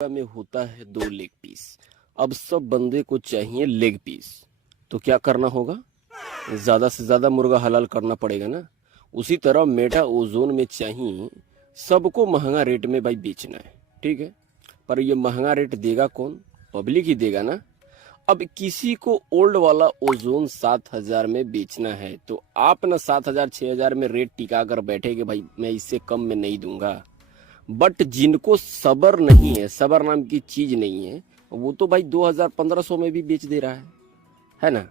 में होता है 2 लेग पीस। अब सब बंदे को चाहिए लेग पीस, तो क्या करना होगा? ज़्यादा से ज़्यादा मुर्गा हलाल करना पड़ेगा ना। उसी तरह मेटा ओजोन में चाहिए सबको महंगा रेट में भाई बेचना है, ठीक है। पर ये महंगा रेट देगा कौन? पब्लिक ही देगा ना। अब किसी को ओल्ड वाला ओजोन 7,000 में बेचना है तो आप ना 7,000 6,000 में रेट टिका कर बैठे कि भाई मैं इससे कम में नहीं दूंगा। बट जिनको सबर नहीं है, सबर नाम की चीज नहीं है, वो तो भाई 2,000 1500 में भी बेच दे रहा है ना।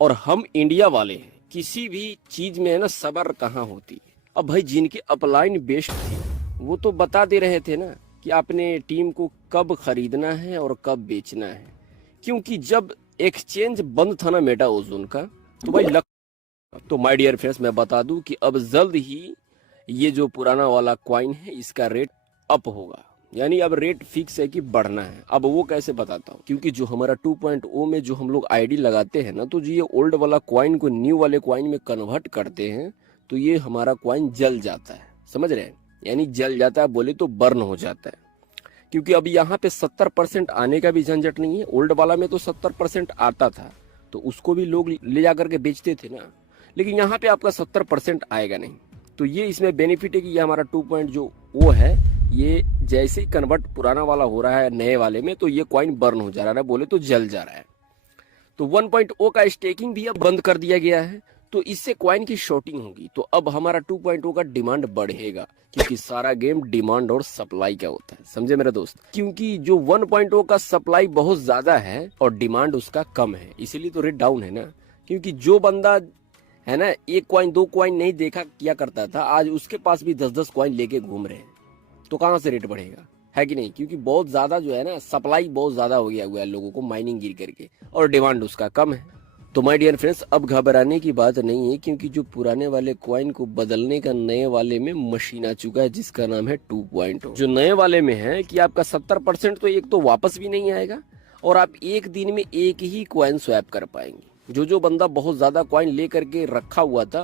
और हम इंडिया वाले हैं, किसी भी चीज में है ना सबर कहाँ होती है। अब भाई जिनके अपलाइन बेस्ट थे वो तो बता दे रहे थे ना कि आपने टीम को कब खरीदना है और कब बेचना है, क्योंकि जब एक्सचेंज बंद था ना मेटा ओजोन का तो भाई तो माय डियर फ्रेंड्स, मैं बता दूं कि अब जल्द ही ये जो पुराना वाला क्वाइन है इसका रेट अप होगा, यानी अब रेट फिक्स है कि बढ़ना है। अब वो कैसे बताता हूँ, क्योंकि जो हमारा 2.0 में जो हम लोग आईडी लगाते हैं ना, तो जो ये ओल्ड वाला क्वाइन को न्यू वाले क्वाइन में कन्वर्ट करते हैं तो ये हमारा क्वाइन जल जाता है, समझ रहे हैं? यानी जल जाता है बोले तो बर्न हो जाता है, क्योंकि अभी यहाँ पे 70% आने का भी झंझट नहीं है। ओल्ड वाला में तो 70% आता था तो उसको भी लोग ले जा करके बेचते थे ना, लेकिन यहाँ पे आपका 70% आएगा नहीं। तो ये इसमें बेनिफिट है कि ये हमारा 2 जो वो है, ये जैसे ही कन्वर्ट पुराना वाला हो रहा है नए वाले में तो ये कॉइन बर्न हो जा रहा है, बोले तो जल जा रहा है। तो 1.0 का स्टेकिंग भी अब बंद कर दिया गया है, तो इससे कॉइन की शॉर्टिंग होगी। तो अब हमारा 2.0 का डिमांड बढ़ेगा, क्योंकि सारा गेम डिमांड और सप्लाई का होता है, समझे मेरे दोस्त। क्योंकि जो 1.0 का सप्लाई बहुत ज्यादा है और डिमांड उसका कम है, इसीलिए तो रेट डाउन है ना। क्योंकि जो बंदा है ना 1 कॉइन 2 कॉइन नहीं देखा किया करता था, आज उसके पास भी 10-10 कॉइन लेके घूम रहे हैं, तो कहाँ से रेट बढ़ेगा, है कि नहीं? क्योंकि बहुत ज्यादा जो है ना सप्लाई बहुत ज्यादा हो गया हुआ है लोगों को माइनिंग गिर करके, और डिमांड उसका कम है। तो माय डियर फ्रेंड्स, अब घबराने की बात नहीं है, क्योंकि जो पुराने वाले कॉइन को बदलने का नए वाले में मशीन आ चुका है जिसका नाम है 2.0। जो नए वाले में है कि आपका 70% तो एक तो वापस भी नहीं आएगा, और आप एक दिन में एक ही कॉइन स्वैप कर पाएंगे। जो बंदा बहुत ज्यादा कॉइन ले करके रखा हुआ था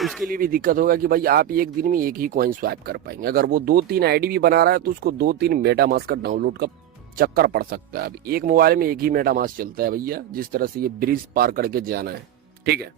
उसके लिए भी दिक्कत होगा कि भाई आप एक दिन में एक ही कॉइन स्वैप कर पाएंगे। अगर वो 2-3 आईडी भी बना रहा है तो उसको 2-3 मेटामास्क का डाउनलोड का चक्कर पड़ सकता है। अब एक मोबाइल में एक ही मेटामास्क चलता है भैया, जिस तरह से ये ब्रिज पार करके जाना है, ठीक है।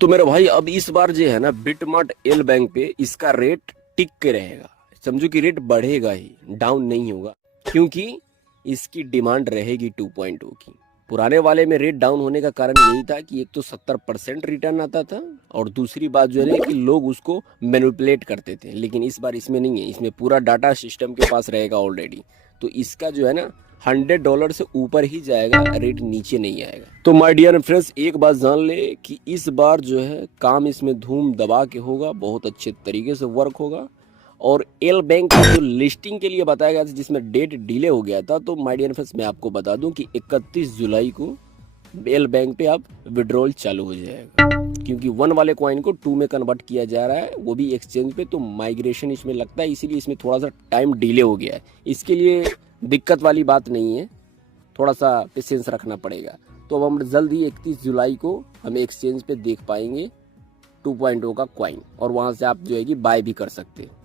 तो मेरे भाई अब इस बार जो है ना बिटमार्ट एल बैंक पे इसका रेट टिक के रहेगा, समझो कि रेट बढ़ेगा ही, डाउन नहीं होगा, क्योंकि इसकी डिमांड रहेगी 2.0 की। पुराने वाले में रेट डाउन होने का कारण यही था कि एक तो 70% रिटर्न आता था, और दूसरी बात जो है कि लोग उसको मैनिपुलेट करते थे। लेकिन इस बार इसमें नहीं है, इसमें पूरा डाटा सिस्टम के पास रहेगा ऑलरेडी। तो इसका जो है ना $100 से ऊपर ही जाएगा, रेट नीचे नहीं आएगा। तो माय डियर फ्रेंड्स, एक बात जान ले कि इस बार जो है काम इसमें धूम दबा के होगा, बहुत अच्छे तरीके से वर्क होगा। और एल बैंक की जो लिस्टिंग के लिए बताया गया था जिसमें डेट डिले हो गया था, तो माय डियर फ्रेंड्स मैं आपको बता दूं कि 31 जुलाई को एल बैंक पे आप विड्रॉल चालू हो जाएगा, क्योंकि 1 वाले कॉइन को 2 में कन्वर्ट किया जा रहा है, वो भी एक्सचेंज पे। तो माइग्रेशन इसमें लगता है, इसीलिए इसमें थोड़ा सा टाइम डिले हो गया है। इसके लिए दिक्कत वाली बात नहीं है, थोड़ा सा पेशेंस रखना पड़ेगा। तो अब हम जल्द ही 31 जुलाई को हम एक्सचेंज पे देख पाएंगे 2.0 का कॉइन, और वहां से आप जो है कि बाय भी कर सकते हैं।